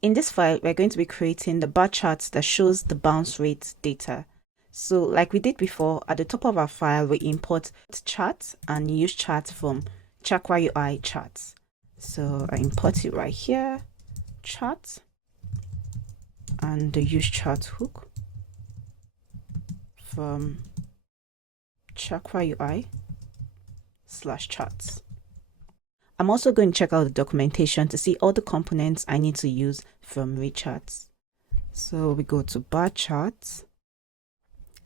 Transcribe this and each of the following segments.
In this file, we're going to be creating the bar chart that shows the bounce rate data. So like we did before, at the top of our file, we import chart and use chart from Chakra UI Charts. So I import it right here, chart, and the use chart hook from Chakra UI/charts. I'm also going to check out the documentation to see all the components I need to use from BarChart. So we go to BarChart.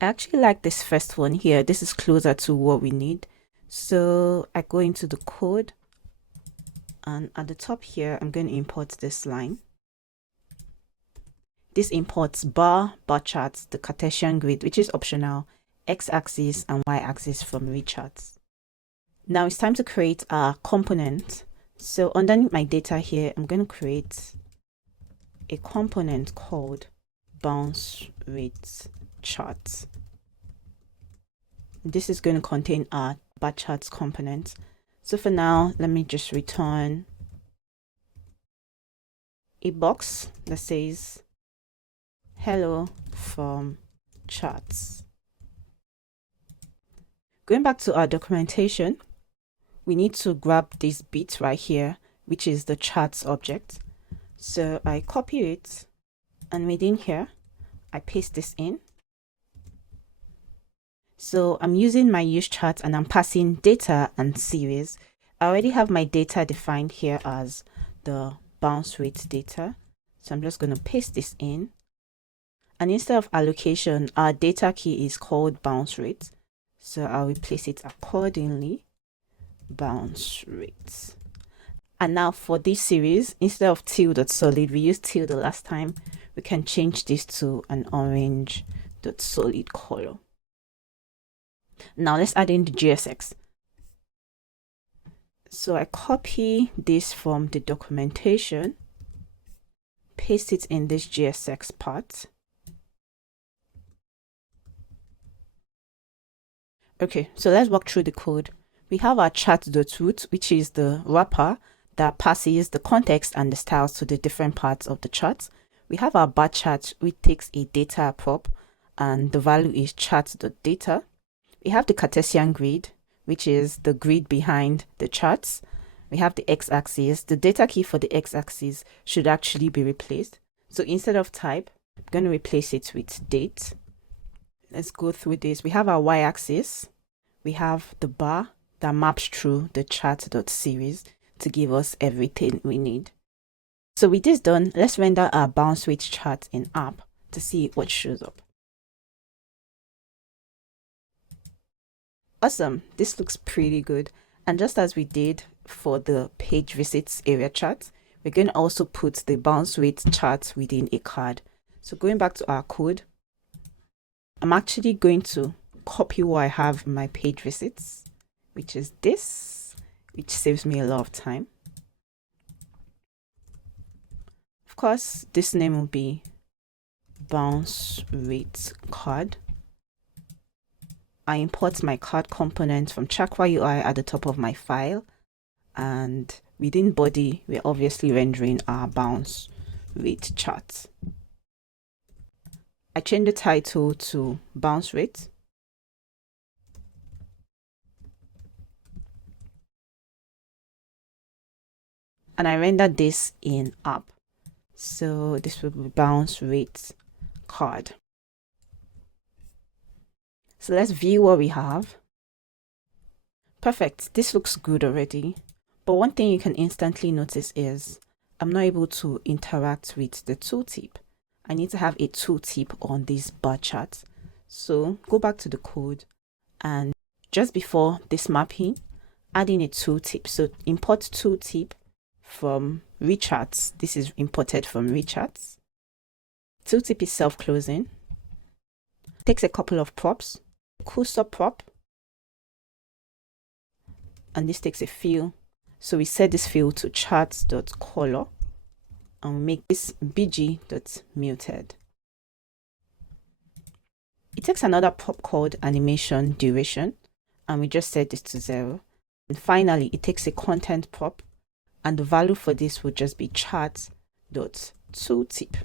I actually like this first one here. This is closer to what we need. So I go into the code, and at the top here, I'm going to import this line. This imports BarChart, the Cartesian grid, which is optional, x-axis and y-axis from BarChart. Now it's time to create a component. So underneath my data here, I'm going to create a component called bounce rate chart. This is going to contain our BarChart component. So for now, let me just return a box that says hello from charts. Going back to our documentation, we need to grab this bit right here, which is the charts object. So I copy it, and within here, I paste this in. So I'm using my use chart and I'm passing data and series. I already have my data defined here as the bounce rate data. So I'm just going to paste this in. And instead of allocation, our data key is called bounce rate. So I'll replace it accordingly, bounce rate. And now for this series, instead of teal.solid, we used teal the last time, we can change this to an orange.solid color. Now let's add in the GSX. So I copy this from the documentation, paste it in this GSX part. Okay, so let's walk through the code. We have our chart.root, which is the wrapper that passes the context and the styles to the different parts of the chart. We have our BarChart, which takes a data prop, and the value is chart.data. We have the Cartesian grid, which is the grid behind the charts. We have the x-axis. The data key for the x-axis should actually be replaced. So instead of type, I'm going to replace it with date. Let's go through this. We have our y-axis. We have the bar that maps through the chart.series to give us everything we need. So with this done, let's render our bounce rate chart in app to see what shows up. Awesome, this looks pretty good. And just as we did for the page visits area chart, we're going to also put the bounce rate chart within a card. So going back to our code, I'm actually going to copy what I have in my page visits, which is this, which saves me a lot of time. Of course, this name will be bounce rate card. I import my card component from Chakra UI at the top of my file, and within body, we're obviously rendering our bounce rate chart. I change the title to bounce rate. And I render this in app. So this will be bounce rate card. So let's view what we have. Perfect, this looks good already. But one thing you can instantly notice is I'm not able to interact with the tooltip. I need to have a tooltip on this bar chart. So go back to the code, and just before this mapping, add in a tooltip. So import tooltip from BarChart. This is imported from BarChart. Tooltip is self-closing. Takes a couple of props. Cursor prop, and this takes a fill. So we set this fill to charts.color, and we make this bg.muted. It takes another prop called animation duration, and we just set this to 0. And finally, it takes a content prop, and the value for this would just be charts.duration. tooltip.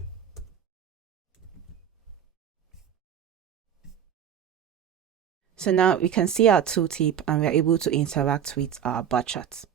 So now we can see our tooltip and we're able to interact with our bar chart.